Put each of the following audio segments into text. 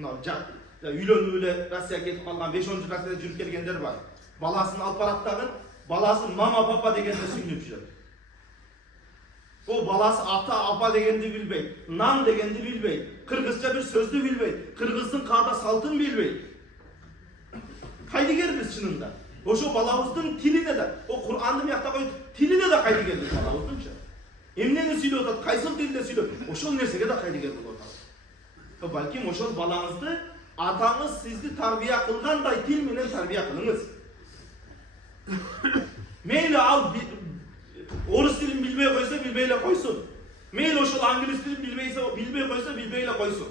Үйлөнүп эле Россияга кетип калган 5-10 Россияда жүрүп келгендер бар. Баласын алып барат дагы, баласын мама папа дегенде сүйүнүп жүрөт. О баласы ата апа дегенди билбейт, нан дегенди билбейт, кыргызча бир сөздү билбейт, кыргыздын каада салтын билбейт. Кайдыгербиз чынында. Ошо балабыздын тилине да, о Кур'анды биякта коюп, тилине да кайдыгербиз балабыздынча. Эмнени сүйлөп атат, кайсыл тилде сүйлөп, ошол нерсеге да кайдыгер болуп атат. Балким ошол балаңызды атаңыз сизди тарбия кылгандай тил менен тарбия кылыңыз. Мейли ал орус тилин билбей койсо билбей эле койсун. Мейли ошол англис тилин билбей койсо билбей эле койсун.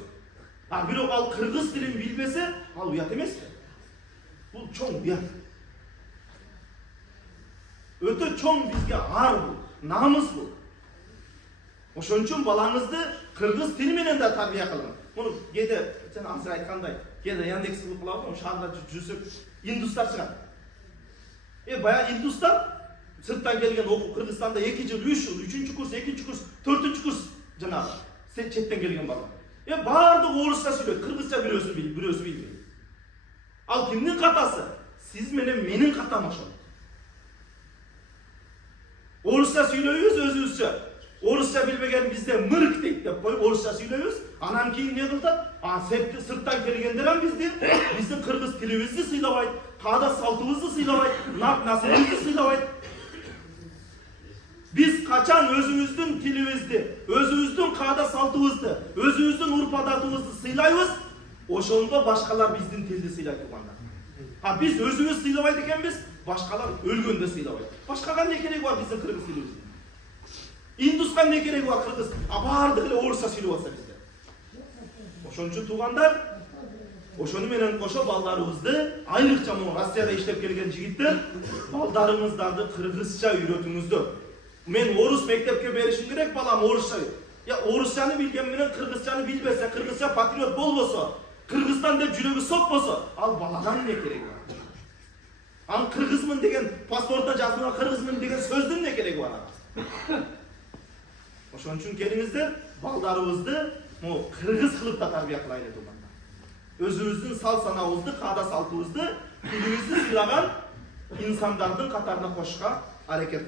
А бирок ал кыргыз тилин билбесе, ал уят эмеспи? Бул чоң уят. Өтө чоң бизге ар бул, намыс бул. Ошон үчүн балаңызды кыргыз тили менен да тарбия кылыңыз. Муну кээде жана азыр айткандай, кээде Яндекс кылып калабыз, шаарда жүрсөк, индустар чыгат. Баягы индустар сырттан келген окуу Кыргызстанда 2 жыл, 3 жыл, 3-чү курс, 2-чи курс, 4-чү курс жанагы четтен келген бала. Бардыгы орусча сүйлөйт, кыргызча бирөөсү билбейт. Ал кимдин катасы? Сиз менен менин катам ошол. Орусча сүйлөйбүз өзүбүзчө. Орусча билбеген бизде мырк дейт деп коюп орусча сүйлөйбүз. Анан кийин не кылдат? Сырттан келгендер биздин кыргыз тилибизди сыйлабайт, каада салтыбызды сыйлабайт, насыбызды сыйлабайт. Биз качан өзүбүздүн тилибизди, өзүбүздүн каада салтыбызды, өзүбүздүн урп адатыбызды сыйлайбыз, ошондо башкалар биздин тилди сыйлай турганда. Биз өзүбүз сыйлабайт экенбиз, башкалар өлгөндө сыйлабайт. Башкага эмне кереги бар биздин кыргыз тилибиздин? Индуска эмне кереги бар кыргыз? Баардыгы эле орусча сүйлөп атса бизде. Ошон үчүн туугандар, ошону менен кошо балдарыбызды, айрыкча могу Россияда иштеп келген жигиттер, балдарыңыздарды кыргызча үйрөтүңүздөр. Мен орус мектепке беришим керек, балам орусча. Орусчаны билген менен кыргызчаны билбесе, кыргызча патриот болбосо, Кыргызстан деп жүрөгү сокпосо, ал баладан эмне кереги бар? Ал кыргызмын деген паспортуна жазылган кыргызмын деген сөздүн эмне кереги бар? Ошон үчүн келиңиздер, балдарыбызды кыргыз кылып да тарбия кылайлы туугандар. Өзүбүздүн сал санабызды, каада салтыбызды, тилибизди сыйлаган инсандардын катарына кошушка аракет кылайлы.